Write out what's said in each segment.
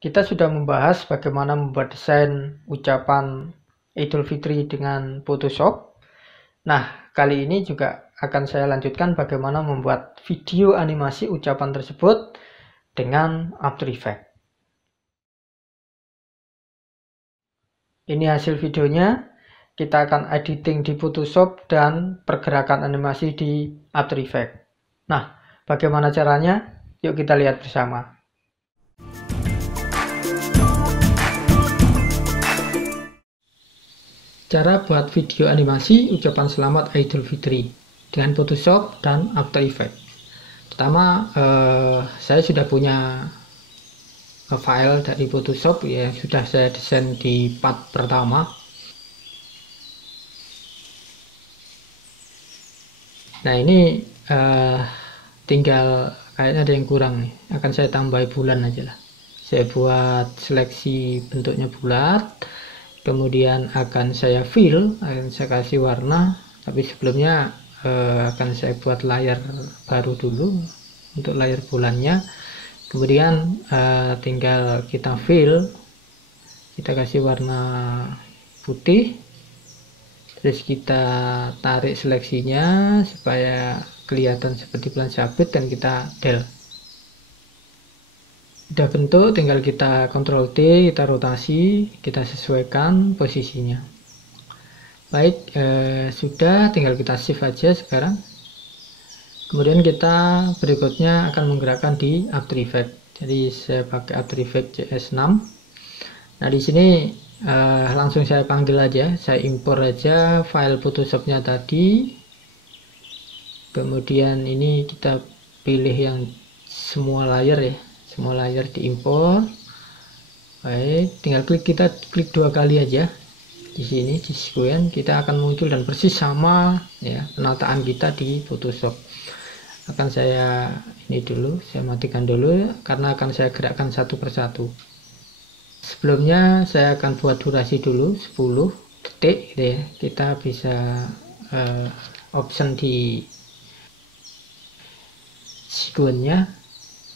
Kita sudah membahas bagaimana membuat desain ucapan Idul Fitri dengan Photoshop. Nah, kali ini juga akan saya lanjutkan bagaimana membuat video animasi ucapan tersebut dengan After Effects. Ini hasil videonya. Kita akan editing di Photoshop dan pergerakan animasi di After Effects. Nah, bagaimana caranya? Yuk kita lihat bersama. Cara buat video animasi ucapan selamat Idul Fitri dengan Photoshop dan After Effects. Pertama, saya sudah punya file dari Photoshop yang sudah saya desain di part pertama. Nah, ini tinggal kayaknya ada yang kurang nih. Akan saya tambah bulan aja lah. Saya buat seleksi bentuknya bulat. Kemudian akan saya fill, akan saya kasih warna, tapi sebelumnya akan saya buat layar baru dulu untuk layar bulannya. Kemudian tinggal kita fill, kita kasih warna putih, terus kita tarik seleksinya supaya kelihatan seperti bulan sabit dan kita del. Udah bentuk, tinggal kita Ctrl T, kita rotasi, kita sesuaikan posisinya. Baik, sudah, tinggal kita save aja sekarang. Kemudian kita berikutnya akan menggerakkan di After Effects. Jadi saya pakai After Effects CS6. Nah, di sini langsung saya panggil aja, saya impor aja file Photoshopnya tadi. Kemudian ini kita pilih yang semua layer ya. Semua layer diimpor. Baik, tinggal kita klik dua kali aja di sini di sequence, kita akan muncul dan persis sama ya penataan kita di Photoshop. Akan saya ini dulu, saya matikan dulu karena akan saya gerakkan satu persatu. Sebelumnya saya akan buat durasi dulu 10 detik gitu ya. Kita bisa option di sequence-nya.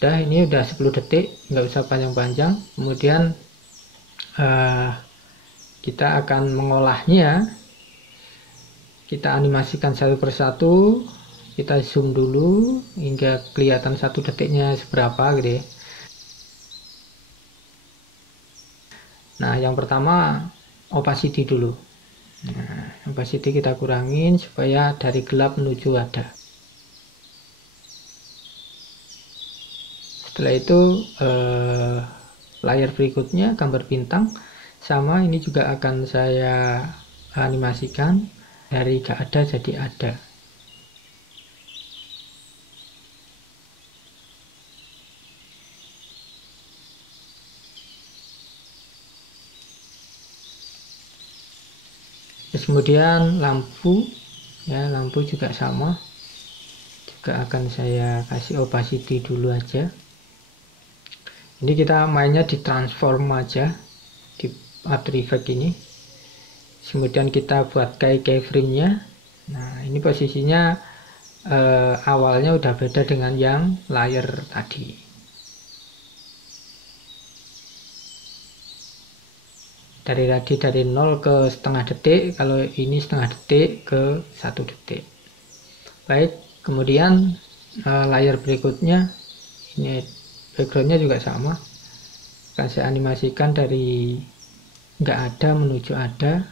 Udah, ini udah 10 detik, nggak usah panjang-panjang. Kemudian kita akan mengolahnya, kita animasikan satu persatu, kita zoom dulu hingga kelihatan 1 detiknya seberapa gitu ya. Nah, yang pertama opacity dulu. Nah, opacity kita kurangin supaya dari gelap menuju ada. Setelah itu layar berikutnya gambar bintang sama, ini juga akan saya animasikan dari gak ada jadi ada. Terus kemudian lampu ya, lampu juga sama, juga akan saya kasih opacity dulu aja. Ini kita mainnya di transform aja di After Effects ini. Kemudian kita buat keyframe nya. Nah, ini posisinya awalnya udah beda dengan yang layar tadi. Dari 0 ke setengah detik, kalau ini setengah detik ke 1 detik. Baik, kemudian layar berikutnya ini backgroundnya juga sama, akan saya animasikan dari nggak ada menuju ada.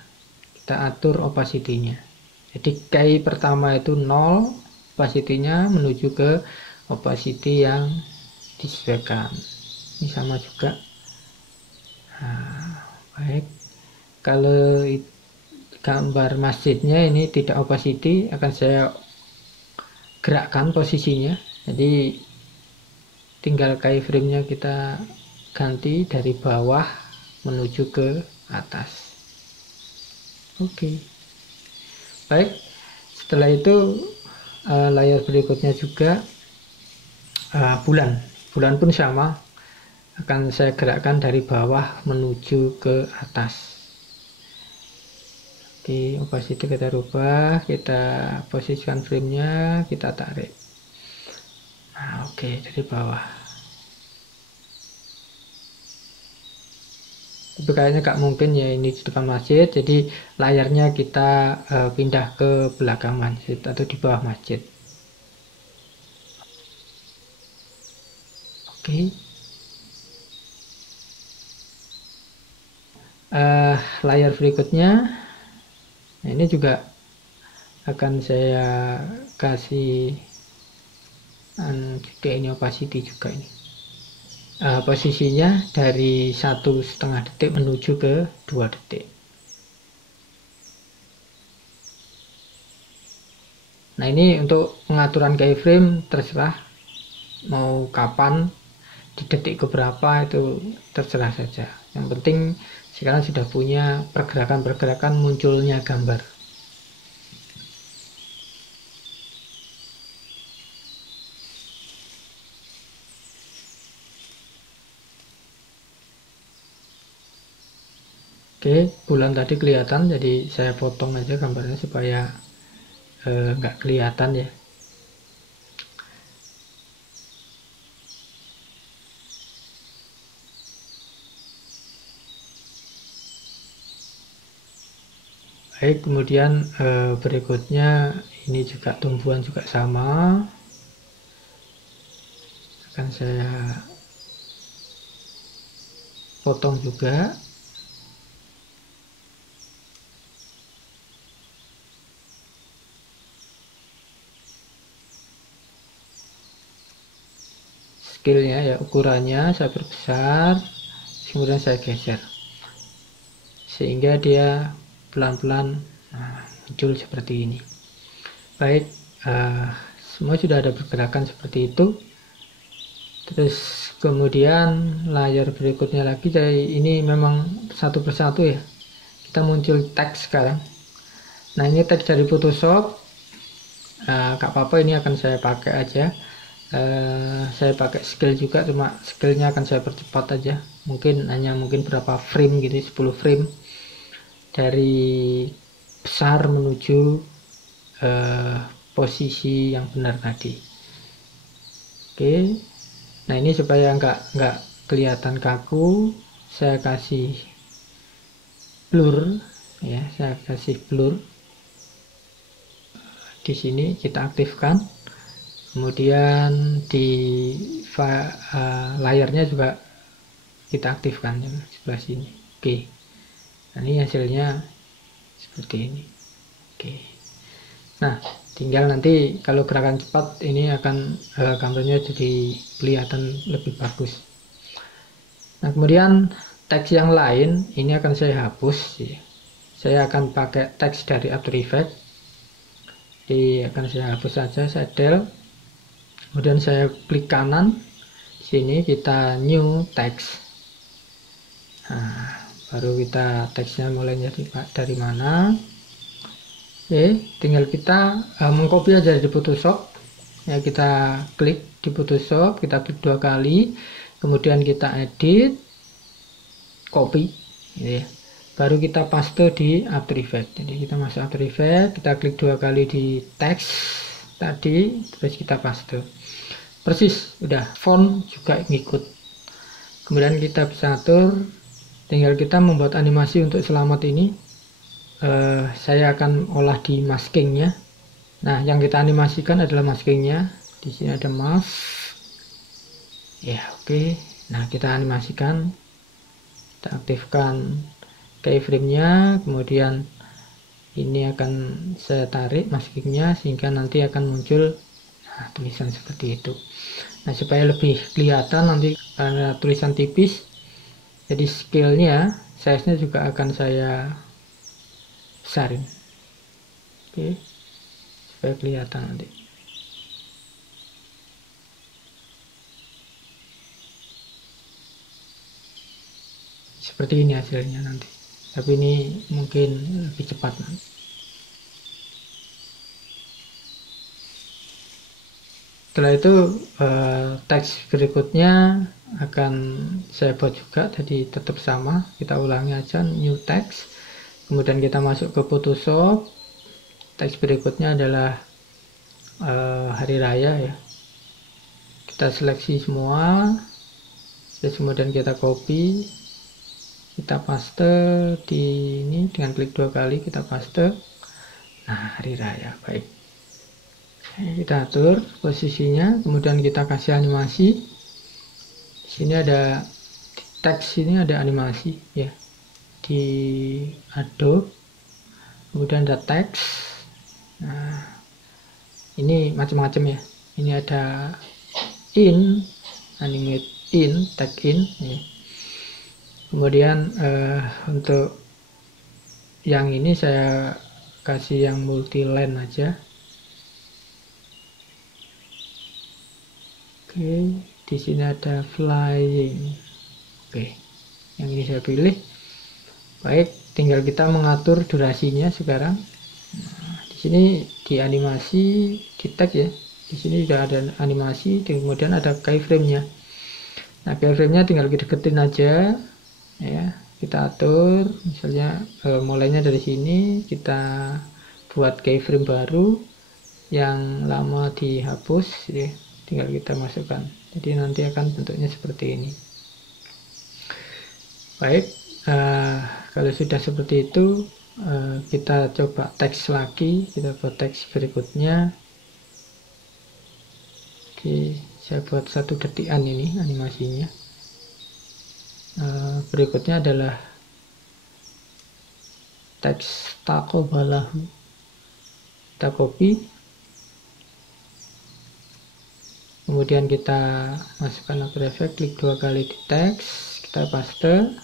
Kita atur opacity-nya, jadi key pertama itu 0, opacity-nya menuju ke opacity yang disesuaikan. Ini sama juga. Nah, baik, kalau gambar masjidnya ini tidak opacity, akan saya gerakkan posisinya, jadi tinggal keyframe-nya kita ganti dari bawah menuju ke atas. Oke. Baik, setelah itu layar berikutnya juga bulan pun sama, akan saya gerakkan dari bawah menuju ke atas. Oke, opacity kita rubah, kita posisikan frame-nya, kita tarik. Nah, oke, dari bawah. tapi kayaknya nggak mungkin ya, ini di depan masjid, jadi layarnya kita pindah ke belakang masjid atau di bawah masjid. Oke. Layar berikutnya, nah ini juga akan saya kasih juga ini opacity juga ini. Posisinya dari 1,5 detik menuju ke 2 detik. Nah ini untuk pengaturan keyframe terserah mau kapan, di detik keberapa itu terserah saja. Yang penting sekarang sudah punya pergerakan-pergerakan munculnya gambar. Oke, bulan tadi kelihatan, jadi saya potong aja gambarnya supaya nggak kelihatan ya. Baik, kemudian berikutnya ini juga tumbuhan juga sama, akan saya potong juga. Scale-nya ya, ukurannya saya perbesar, kemudian saya geser sehingga dia pelan-pelan muncul seperti ini. Baik, semua sudah ada pergerakan seperti itu. Terus kemudian layar berikutnya lagi, jadi ini memang satu persatu ya, kita muncul teks sekarang. Nah ini teks dari Photoshop, gak apa-apa, ini akan saya pakai aja. Saya pakai scale juga, cuma scale-nya akan saya percepat aja, mungkin berapa frame gitu, 10 frame dari besar menuju posisi yang benar tadi. Oke, nah ini supaya nggak kelihatan kaku, saya kasih blur ya, saya kasih blur di sini, kita aktifkan. Kemudian di layarnya juga kita aktifkan yang sebelah sini. Oke, nah ini hasilnya seperti ini. Oke, nah tinggal nanti kalau gerakan cepat ini akan gambarnya jadi kelihatan lebih bagus. Nah kemudian teks yang lain ini akan saya hapus ya. Saya akan pakai teks dari After Effects, jadi akan saya hapus saja, saya del, kemudian saya klik kanan sini, kita new text. Nah, baru kita teksnya mulai dari mana. Oke, tinggal kita mengcopy aja di Photoshop ya, kita klik di Photoshop, kita klik 2 kali, kemudian kita edit, copy ya, baru kita paste di After Effects. Jadi kita masuk After Effects, kita klik 2 kali di teks tadi, terus kita paste. Persis, udah, font juga ngikut. Kemudian kita bisa atur, tinggal kita membuat animasi untuk selamat ini. Saya akan olah di maskingnya. Nah, yang kita animasikan adalah maskingnya. Di sini ada mask. Ya, oke. Nah, kita animasikan, kita aktifkan keyframe-nya, kemudian ini akan saya tarik maskingnya sehingga nanti akan muncul tulisan seperti itu. Nah, supaya lebih kelihatan nanti karena tulisan tipis, jadi scale-nya, size-nya juga akan saya besarin. Oke, supaya kelihatan nanti. Seperti ini hasilnya nanti, tapi ini mungkin lebih cepat nanti. Setelah itu teks berikutnya akan saya buat juga, jadi tetap sama, kita ulangi aja, new text, kemudian kita masuk ke Photoshop. Teks berikutnya adalah hari raya ya, kita seleksi semua, terus kemudian kita copy, kita paste di ini dengan klik 2 kali, kita paste. Nah, hari raya. Baik, kita atur posisinya, kemudian kita kasih animasi. Di sini ada teks, ini ada animasi ya, di Adobe, kemudian ada teks. Nah, ini macam-macam ya, ini ada in, animate in, tag in ya. Kemudian untuk yang ini saya kasih yang multi line aja. Oke, di sini ada flying. Oke, yang ini saya pilih. Baik, tinggal kita mengatur durasinya sekarang. Nah, di sini di animasi, di tag ya. Di sini sudah ada animasi, kemudian ada keyframe-nya. Nah, keyframe-nya tinggal kita deketin aja ya. Kita atur, misalnya mulainya dari sini, kita buat keyframe baru, yang lama dihapus ya, tinggal kita masukkan. Jadi nanti akan bentuknya seperti ini. Baik, kalau sudah seperti itu, kita coba teks lagi, kita buat teks berikutnya. Oke, saya buat 1 detikan ini animasinya. Berikutnya adalah teks takobalahu. Kita copy, kemudian kita masukkan After Effects, klik 2 kali di teks, kita paste.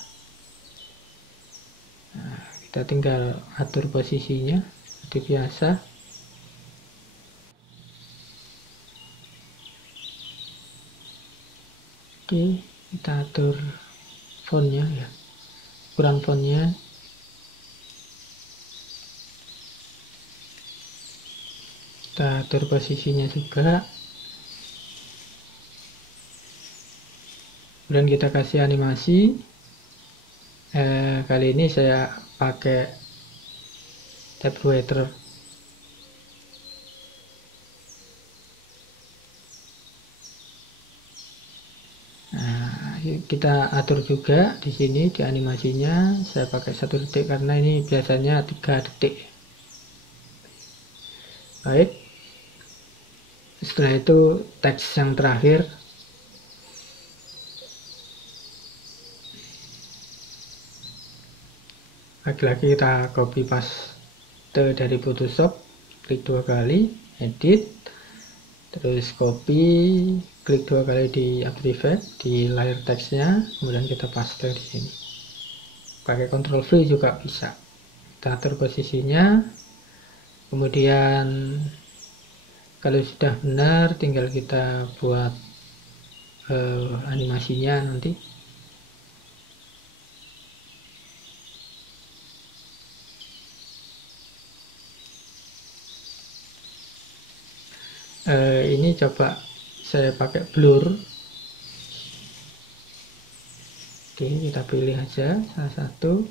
Nah, kita tinggal atur posisinya seperti biasa. Oke, kita atur fontnya ya, ukuran fontnya. Kita atur posisinya juga. Kemudian kita kasih animasi. Kali ini saya pakai typewriter. Nah, kita atur juga di sini di animasinya. Saya pakai 1 detik karena ini biasanya 3 detik. Baik, setelah itu teks yang terakhir. Lagi-lagi kita copy paste dari Photoshop, klik 2 kali, edit, terus copy, klik 2 kali di After Effects di layer teksnya, kemudian kita paste di sini. Pakai Ctrl V juga bisa. Kita atur posisinya, kemudian kalau sudah benar tinggal kita buat animasinya nanti. Ini coba saya pakai blur. Oke, kita pilih aja salah satu,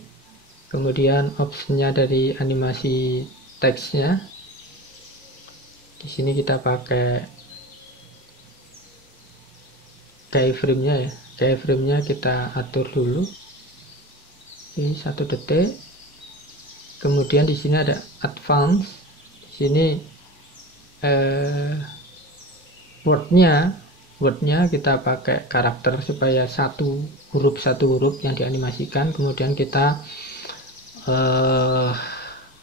kemudian optionnya dari animasi teksnya, di sini kita pakai keyframe-nya ya, keyframe-nya kita atur dulu. Oke, 1 detik. Kemudian di sini ada advance, di sini wordnya kita pakai karakter supaya satu huruf yang dianimasikan, kemudian kita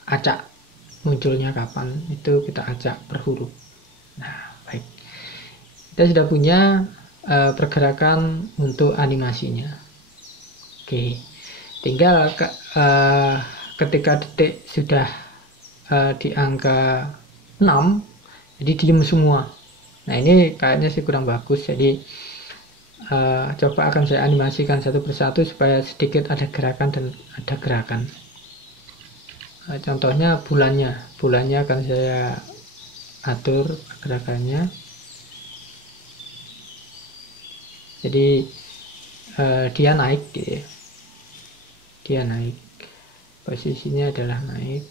acak munculnya kapan, itu kita acak per huruf. Nah, baik, kita sudah punya pergerakan untuk animasinya. Oke, tinggal ketika detik sudah di angka 6, jadi diem semua. Nah, ini kayaknya sih kurang bagus, jadi coba akan saya animasikan satu persatu supaya sedikit ada gerakan dan ada gerakan. Contohnya bulannya akan saya atur gerakannya. Jadi dia naik gitu ya. Dia naik, posisinya adalah naik.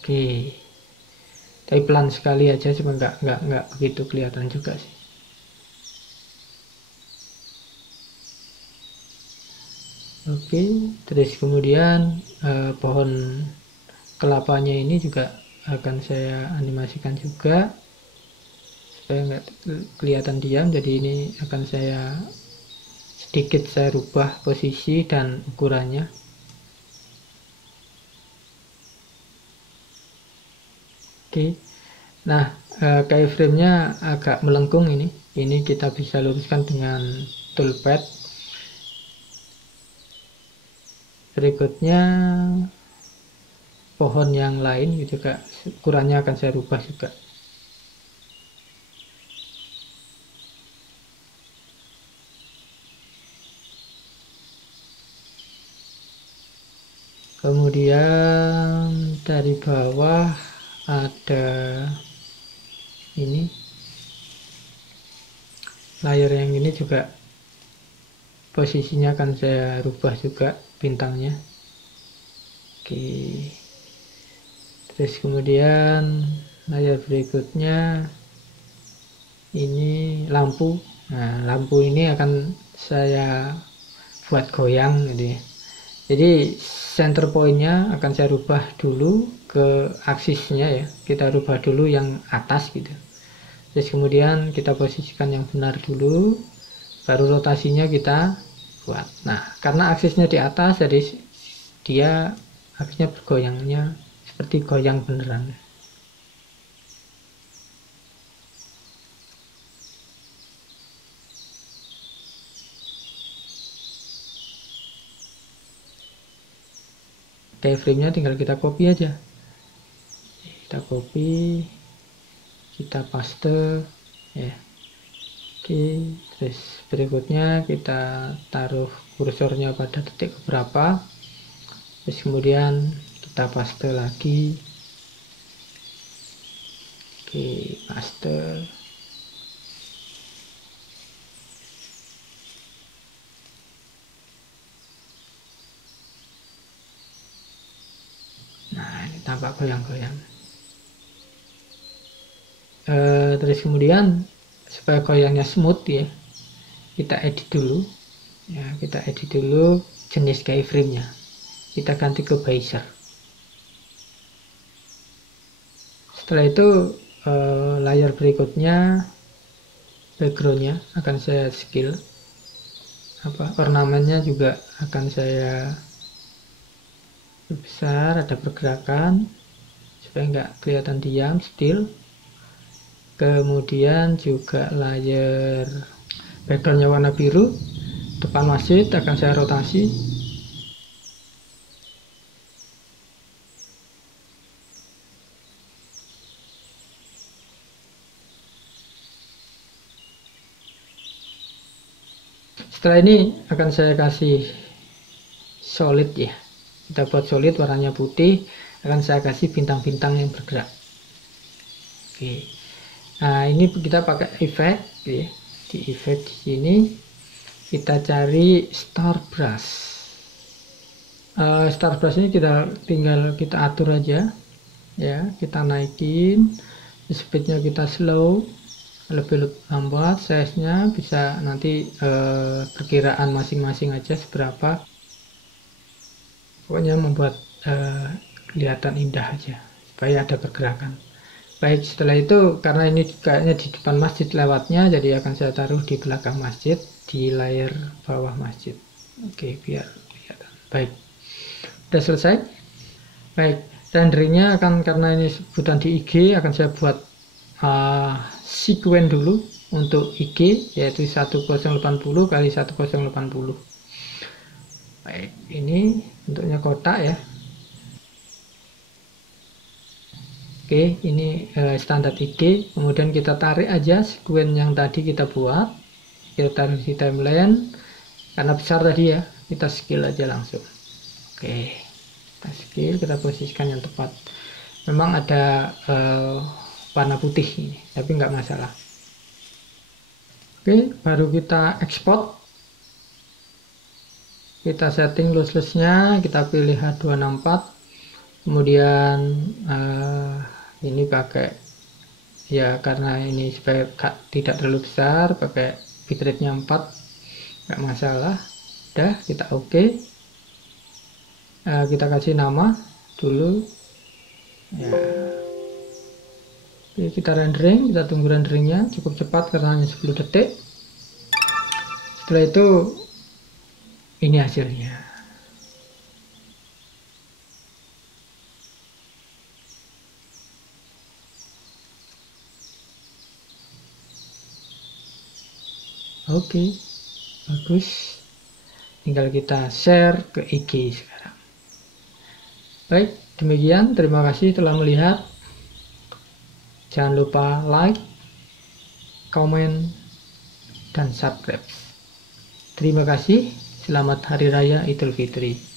Oke, tapi pelan sekali aja, cuma nggak begitu kelihatan juga sih. Oke, terus kemudian pohon kelapanya ini juga akan saya animasikan juga supaya nggak kelihatan diam. Jadi ini akan sedikit saya rubah posisi dan ukurannya. Oke, nah keyframe-nya agak melengkung ini kita bisa luruskan dengan toolpad. Berikutnya pohon yang lain juga ukurannya akan saya rubah juga. Kemudian dari bawah ada ini layer yang ini juga posisinya akan saya rubah juga bintangnya. Oke, terus kemudian layer berikutnya ini lampu. Nah, lampu ini akan saya buat goyang gitu ya. Jadi center pointnya akan saya rubah dulu ke aksisnya ya, kita rubah dulu yang atas gitu, terus kemudian kita posisikan yang benar dulu, baru rotasinya kita buat. Nah, karena aksisnya di atas, jadi dia akhirnya bergoyangnya seperti goyang beneran. Keyframe-nya tinggal kita copy aja, kita copy, kita paste ya. Oke, terus berikutnya kita taruh kursornya pada detik berapa, terus kemudian kita paste lagi. Oke, paste. Nah, ini tampak goyang-goyang. Terus kemudian supaya goyangnya smooth ya, kita edit dulu ya, kita edit dulu jenis keyframe-nya, kita ganti ke Bezier. Setelah itu layer berikutnya backgroundnya akan saya scale, ornamennya juga akan saya besar, ada pergerakan supaya nggak kelihatan diam, still. Kemudian juga layer backgroundnya warna biru, depan masjid akan saya rotasi. Setelah ini akan saya kasih solid ya, kita buat solid warnanya putih, akan saya kasih bintang-bintang yang bergerak. Oke, nah ini kita pakai efek ya. Di efek di sini kita cari star brush. Star brush ini tinggal kita atur aja ya, kita naikin, speednya kita slow, lebih lambat, size nya bisa nanti perkiraan masing-masing aja seberapa, pokoknya membuat kelihatan indah aja supaya ada pergerakan. Baik, setelah itu karena ini kayaknya di depan masjid lewatnya, jadi akan saya taruh di belakang masjid, di layer bawah masjid. Oke, biar kelihatan. Baik, udah selesai. Baik, renderingnya akan, karena ini sebutan di IG, akan saya buat sekuen dulu untuk IG, yaitu 1080 kali 1080. Baik, ini bentuknya kotak ya. Oke, ini standar IG. Kemudian kita tarik aja sekuen yang tadi kita buat, kita taruh di timeline. Karena besar tadi ya, kita scale aja langsung. Oke, kita scale, kita posisikan yang tepat. Memang ada warna putih ini, tapi nggak masalah. Oke, baru kita export. Kita setting lossless-nya, kita pilih H264. Kemudian ini pakai ya, karena ini supaya tidak terlalu besar, pakai bitrate nya 4, nggak masalah. Udah, kita oke. Kita kasih nama dulu ya. Oke, kita rendering, kita tunggu renderingnya cukup cepat karena hanya 10 detik. Setelah itu ini hasilnya. Oke, bagus. Tinggal kita share ke IG sekarang. Baik, demikian. Terima kasih telah melihat. Jangan lupa like, komen, dan subscribe. Terima kasih. Selamat Hari Raya Idul Fitri.